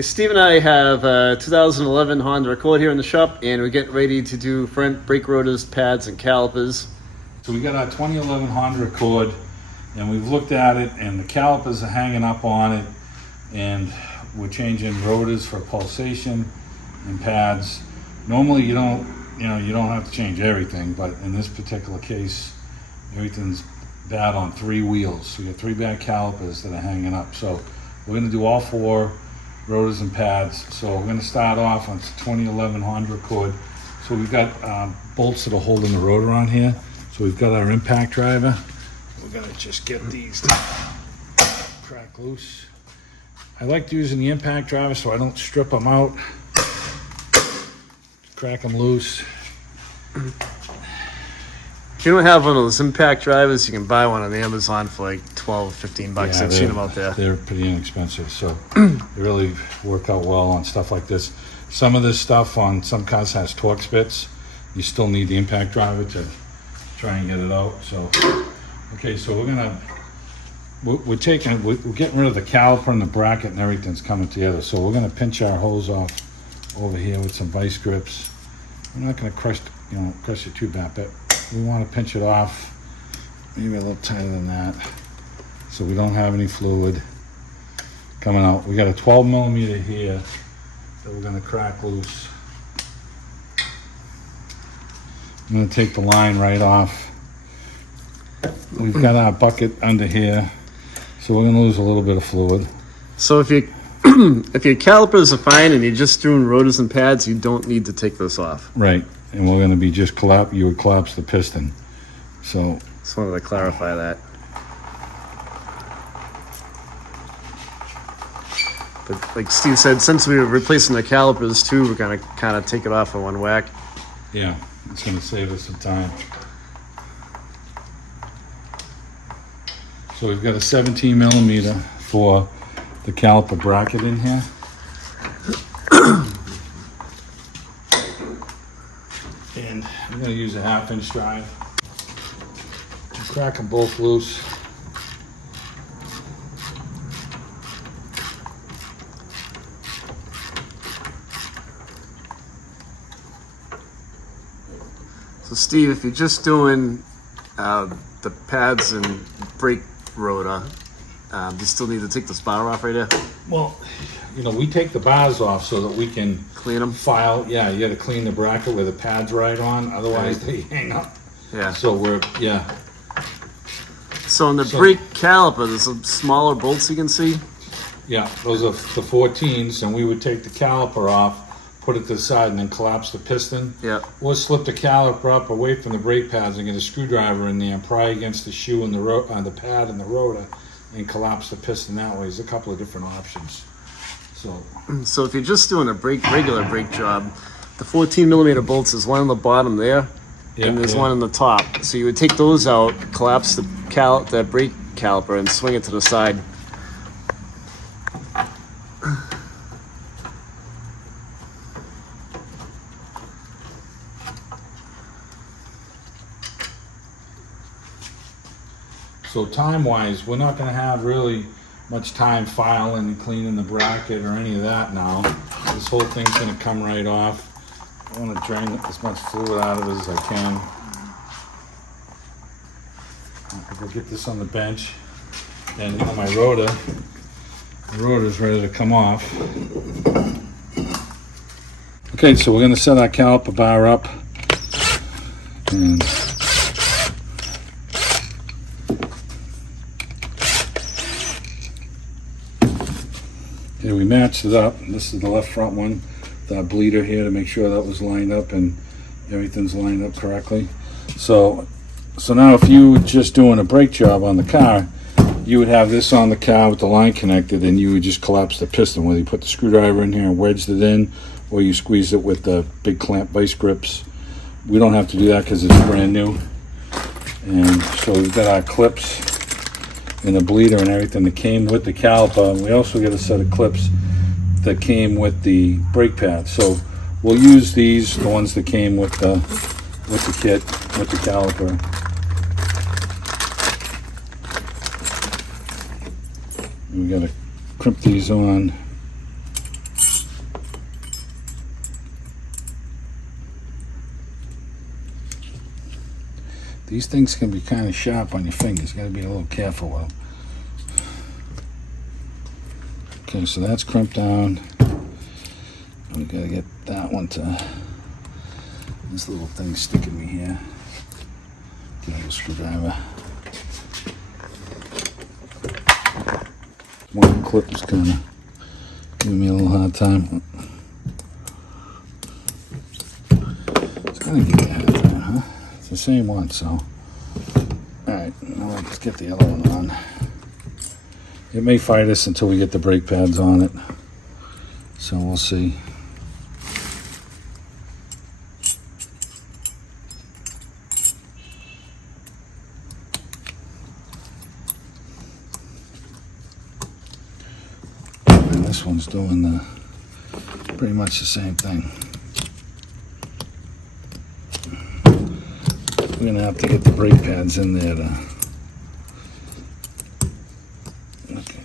Steve and I have a 2011 Honda Accord here in the shop, and we're getting ready to do front brake rotors, pads, and calipers. So we got our 2011 Honda Accord, and we've looked at it, and the calipers are hanging up on it, and we're changing rotors for pulsation and pads. Normally you don't have to change everything, but in this particular case, everything's bad on three wheels. So we got three bad calipers that are hanging up. So we're going to do all four rotors and pads. So we're going to start off on 2011 Honda Accord. So we've got bolts that are holding the rotor on here. So we've got our impact driver. We're going to just get these to crack loose. I like using the impact driver so I don't strip them out. Crack them loose. If you don't have one of those impact drivers, you can buy one on Amazon for like 12, 15 bucks. Yeah, I've seen them out there. They're pretty inexpensive, so they really work out well on stuff like this. Some of this stuff on some cars has torque bits. You still need the impact driver to try and get it out. So, okay, so we're getting rid of the caliper and the bracket and everything's coming together. So we're gonna pinch our hose off over here with some vice grips. We're not gonna crush it too bad, but we want to pinch it off, maybe a little tighter than that, so we don't have any fluid coming out. We got a 12 millimeter here that we're going to crack loose. I'm going to take the line right off. We've got our bucket under here, so we're going to lose a little bit of fluid. So if your calipers are fine and you're just doing rotors and pads, you don't need to take this off. Right. And we're going to be just you would collapse the piston. So just wanted to clarify that. But like Steve said, since we were replacing the calipers too, we're gonna kind of take it off in one whack. Yeah, it's going to save us some time. So we've got a 17 millimeter for the caliper bracket in here. And I'm going to use a 1/2 inch drive. Crack them both loose. So Steve, if you're just doing the pads and brake rotor, you still need to take the bar off right there? Well, we take the bars off so that we can Clean them? file. Yeah, you got to clean the bracket where the pad's right on, otherwise they hang up. Yeah. So So on the brake caliper, there's some smaller bolts you can see? yeah, those are the 14s, and we would take the caliper off, put it to the side, and then collapse the piston. Yeah. Or slip the caliper up away from the brake pads and get a screwdriver in there and pry against the shoe and the pad and the rotor and collapse the piston that way. There's a couple of different options. So if you're just doing a regular brake job, the 14 millimeter bolts is one on the bottom there, and there's one on the top. So you would take those out, collapse the brake caliper, and swing it to the side. So time-wise, we're not going to have really much time filing and cleaning the bracket or any of that now. This whole thing's going to come right off. I want to drain as much fluid out of it as I can. I'll get this on the bench, and my rotor's ready to come off. Okay, so we're going to set our caliper bar up, and here we matched it up. This is the left front one, the bleeder here, to make sure that was lined up and everything's lined up correctly. So now if you were just doing a brake job on the car, you would have this on the car with the line connected, and you would just collapse the piston, whether you put the screwdriver in here and wedged it in, or you squeeze it with the big clamp vice grips. We don't have to do that because it's brand new. And so we've got our clips and the bleeder and everything that came with the caliper, and we also get a set of clips that came with the brake pad. So we'll use these, the ones that came with the kit, with the caliper. We gotta crimp these on These things can be kind of sharp on your fingers. Got to be a little careful with them. Okay, so that's crimped down. We got to get that one to. This little thing sticking me here. Get a little screwdriver. One clip is kind of giving me a little hard time. It's gonna give you a hard time, huh? It's the same one, so. Alright, now let's get the other one on. It may fight us until we get the brake pads on it. So we'll see. And this one's doing pretty much the same thing. We're gonna have to get the brake pads in there to. Okay.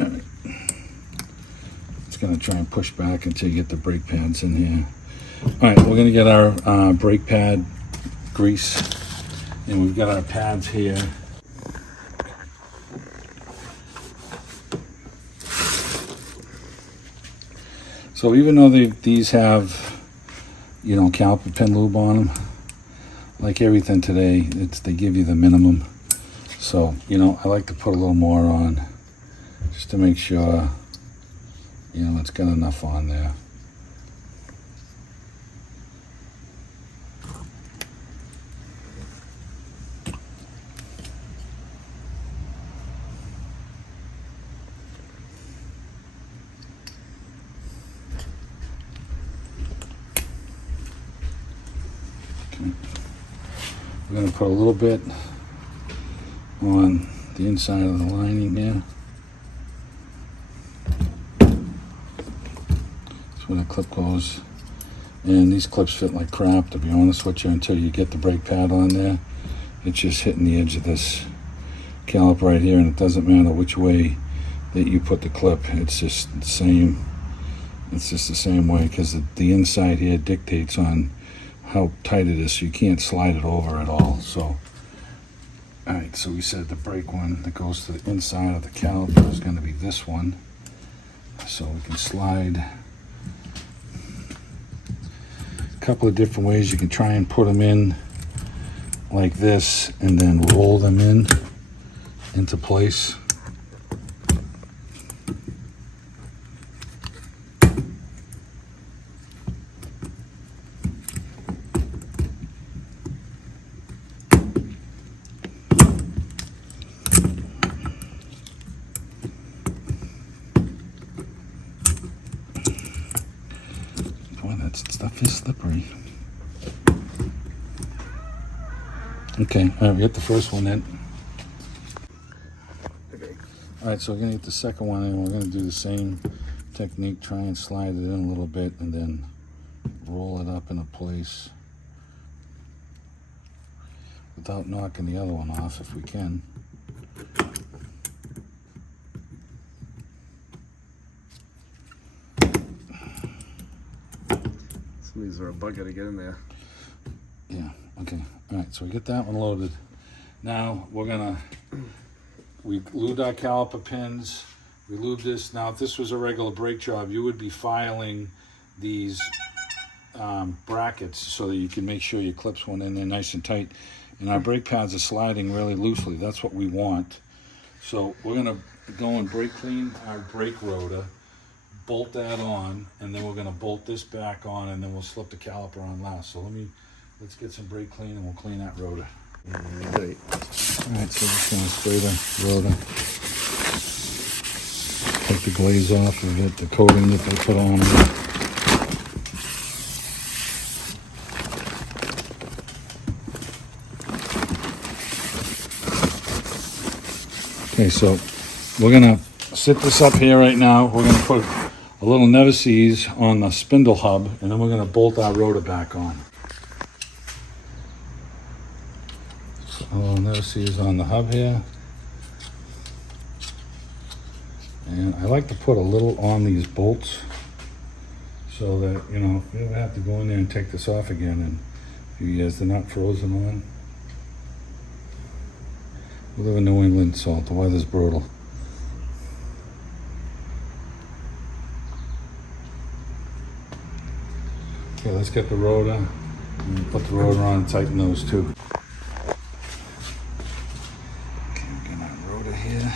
All right. It's gonna try and push back until you get the brake pads in here. All right, we're gonna get our brake pad grease, and we've got our pads here. So even though these have, you know, caliper pin lube on them, like everything today, they give you the minimum. So, you know, I like to put a little more on just to make sure, you know, it's got enough on there. We're going to put a little bit on the inside of the lining here. That's where the clip goes. And these clips fit like crap, to be honest with you, until you get the brake pad on there. It's just hitting the edge of this caliper right here, and it doesn't matter which way that you put the clip. It's just the same. It's just the same way, because the inside here dictates on how tight it is, so you can't slide it over at all. So, all right, so we said the brake one that goes to the inside of the caliper is going to be this one. So we can slide a couple of different ways. You can try and put them in like this and then roll them into place. That stuff is slippery. Okay, all right, we got the first one in. Okay. All right, so we're gonna get the second one in. We're gonna do the same technique, try and slide it in a little bit and then roll it up into place without knocking the other one off if we can. These are a bugger to get in there. Yeah, okay. All right, so we get that one loaded. Now we lubed our caliper pins. We lubed this. Now, if this was a regular brake job, you would be filing these brackets so that you can make sure your clips went in there nice and tight. And our brake pads are sliding really loosely. That's what we want. So we're gonna go and brake clean our brake rotor, bolt that on, and then we're going to bolt this back on, and then we'll slip the caliper on last. So let's get some brake clean and we'll clean that rotor. Right. Alright, so just going to spray the rotor. Take the glaze off of it, the coating that they put on it. Okay, so we're going to sit this up here right now. We're going to put a little never sees on the spindle hub, and then we're going to bolt our rotor back on. A little never sees on the hub here. And I like to put a little on these bolts so that, you know, you don't have to go in there and take this off again and few years. They're not frozen on. We live in New England, so the weather's brutal. Okay, let's get the rotor. And put the rotor on and tighten those too. Okay, we're getting our rotor here.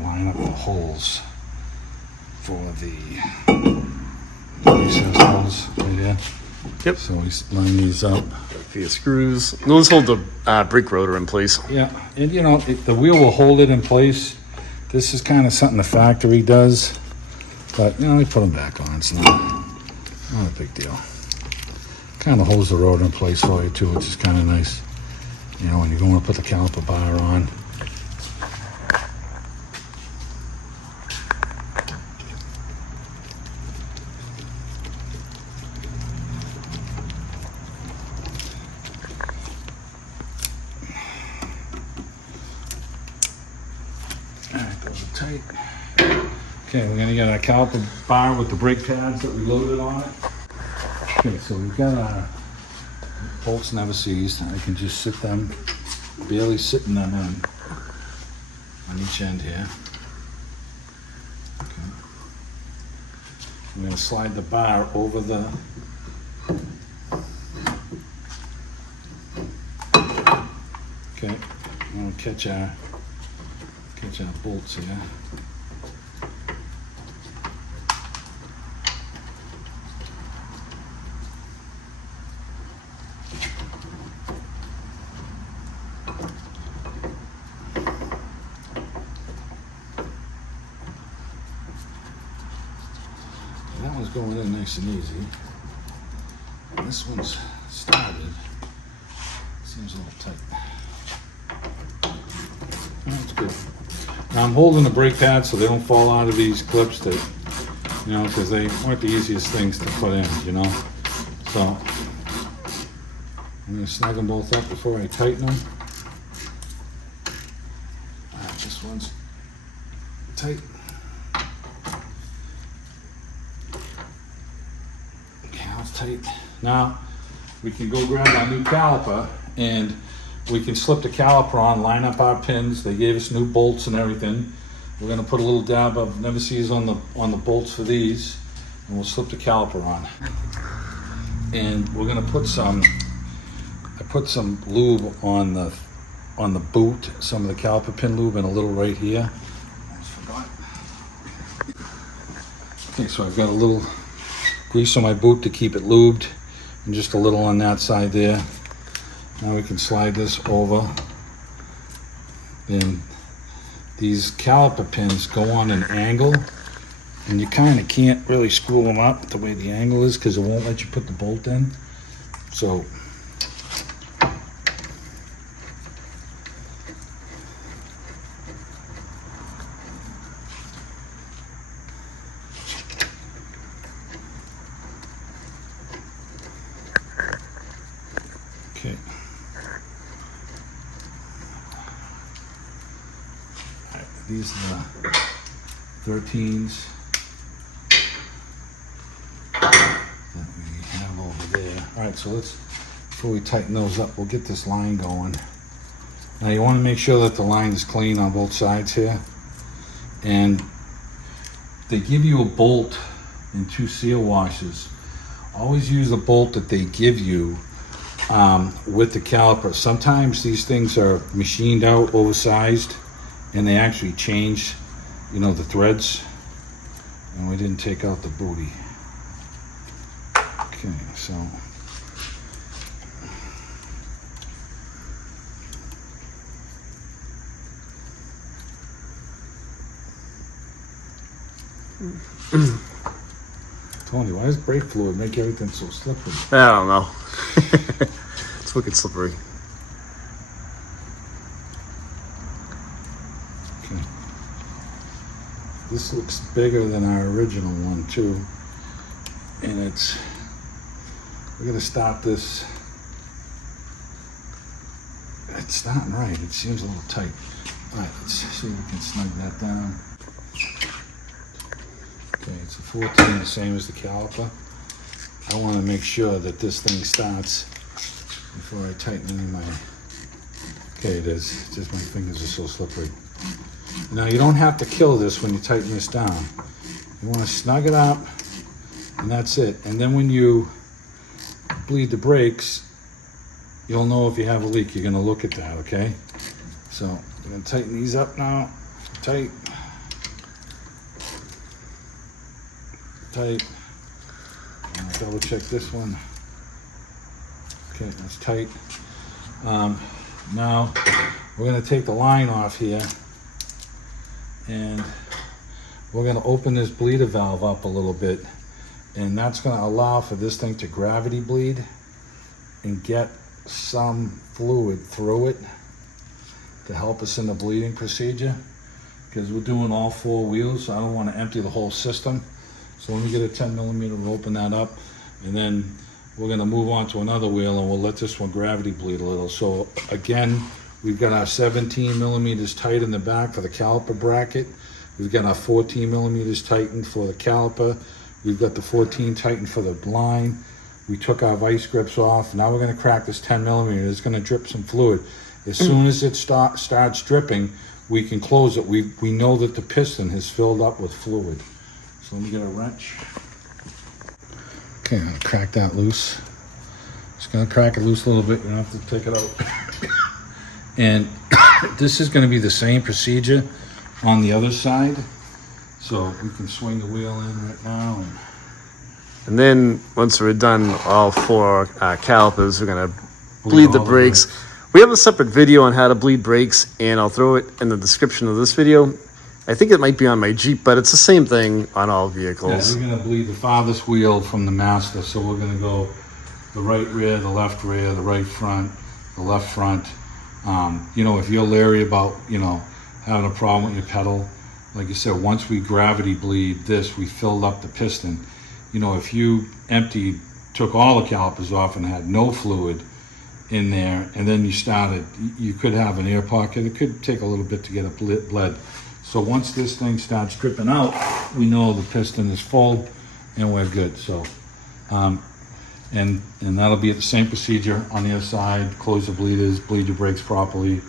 Line up the holes for the recess holes right here. Yep. So we line these up. For your screws. Those hold the brake rotor in place. Yeah, and you know, the wheel will hold it in place. This is kind of something the factory does, but you know, we put them back on. It's not a big deal. Kind of holds the rotor in place for you too, which is kind of nice. You know, when you're going to put the caliper bar on. Alright, those are tight. Okay, we're gonna get our caliper bar with the brake pads that we loaded on it. Okay, so we've got our bolts never seized. I can just sit them, barely sitting them in on each end here. Okay. I'm gonna slide the bar over the okay, I'm gonna catch our bolts here. That one's going in nice and easy. This one's started. Seems a little tight. That's good. Now I'm holding the brake pads so they don't fall out of these clips that, you know, because they aren't the easiest things to put in, you know. So I'm going to snug them both up before I tighten them. All right, this one's tight. Okay, that's tight. Now we can go grab our new caliper and we can slip the caliper on, line up our pins. They gave us new bolts and everything. We're gonna put a little dab of never sees on the bolts for these, and we'll slip the caliper on. And we're gonna put I put some lube on the boot, some of the caliper pin lube, and a little right here. Almost forgot. Okay, so I've got a little grease on my boot to keep it lubed, and just a little on that side there. Now we can slide this over. Then these caliper pins go on an angle, and you kind of can't really screw them up the way the angle is because it won't let you put the bolt in. So okay. These are the 13s that we have over there. All right, so before we tighten those up, we'll get this line going. Now you want to make sure that the line is clean on both sides here. And they give you a bolt and 2 seal washers. Always use the bolt that they give you with the caliper. Sometimes these things are machined out, oversized, and they actually change, you know, the threads. And we didn't take out the booty. Okay, so. Tony, why does brake fluid make everything so slippery? I don't know. It's wicked slippery. Okay. This looks bigger than our original one too. And we're gonna stop this. It's starting right. It seems a little tight. All right, let's see if we can snug that down. Okay, it's a 14, the same as the caliper. I want to make sure that this thing starts before I tighten any of my... Okay, it is. It's just my fingers are so slippery. Now, you don't have to kill this when you tighten this down. You want to snug it up, and that's it. And then when you bleed the brakes, you'll know if you have a leak. You're going to look at that, okay? So, I'm going to tighten these up now. Tight. Tight. Double check this one. Okay, that's tight. Now we're going to take the line off here, and we're going to open this bleeder valve up a little bit, and that's going to allow for this thing to gravity bleed and get some fluid through it to help us in the bleeding procedure, because we're doing all 4 wheels, so I don't want to empty the whole system. So let me get a 10 millimeter and open that up, and then we're going to move on to another wheel, and we'll let this one gravity bleed a little. So again, we've got our 17 millimeters tight in the back for the caliper bracket. We've got our 14 millimeters tightened for the caliper. We've got the 14 tightened for the line. We took our vice grips off. Now we're going to crack this 10 millimeter. It's going to drip some fluid. As soon as it starts dripping, we can close it. We know that the piston has filled up with fluid. So let me get a wrench. Okay, I'm gonna crack that loose. Just gonna crack it loose a little bit. You don't have to take it out. And this is gonna be the same procedure on the other side. So we can swing the wheel in right now. And then once we're done all 4 calipers, we're gonna bleed the brakes. We have a separate video on how to bleed brakes, and I'll throw it in the description of this video. I think it might be on my Jeep, but it's the same thing on all vehicles. Yeah, we're going to bleed the farthest wheel from the master, so we're going to go the right rear, the left rear, the right front, the left front. You know, if you're leery about, you know, having a problem with your pedal, like you said, once we gravity bleed this, we filled up the piston. You know, if you took all the calipers off and had no fluid in there, and then you started, you could have an air pocket. It could take a little bit to get it bled. So once this thing starts dripping out, we know the piston is full and we're good. So, and that'll be the same procedure on the other side. Close the bleeders, bleed your brakes properly,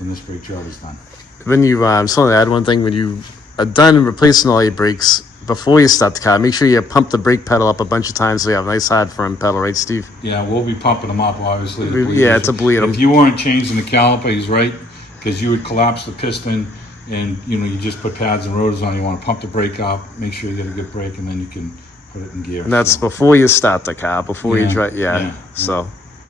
and this brake job is done. When you, just want to add one thing, when you are done replacing all your brakes, before you start the car, make sure you pump the brake pedal up a bunch of times so you have a nice hard firm pedal, right, Steve? Yeah, we'll be pumping them up, obviously. Yeah, to bleed them. If you weren't changing the caliper, he's right, because you would collapse the piston, and you know, you just put pads and rotors on. You want to pump the brake up, make sure you get a good brake, and then you can put it in gear. And that's before you start the car, before you drive. Yeah. So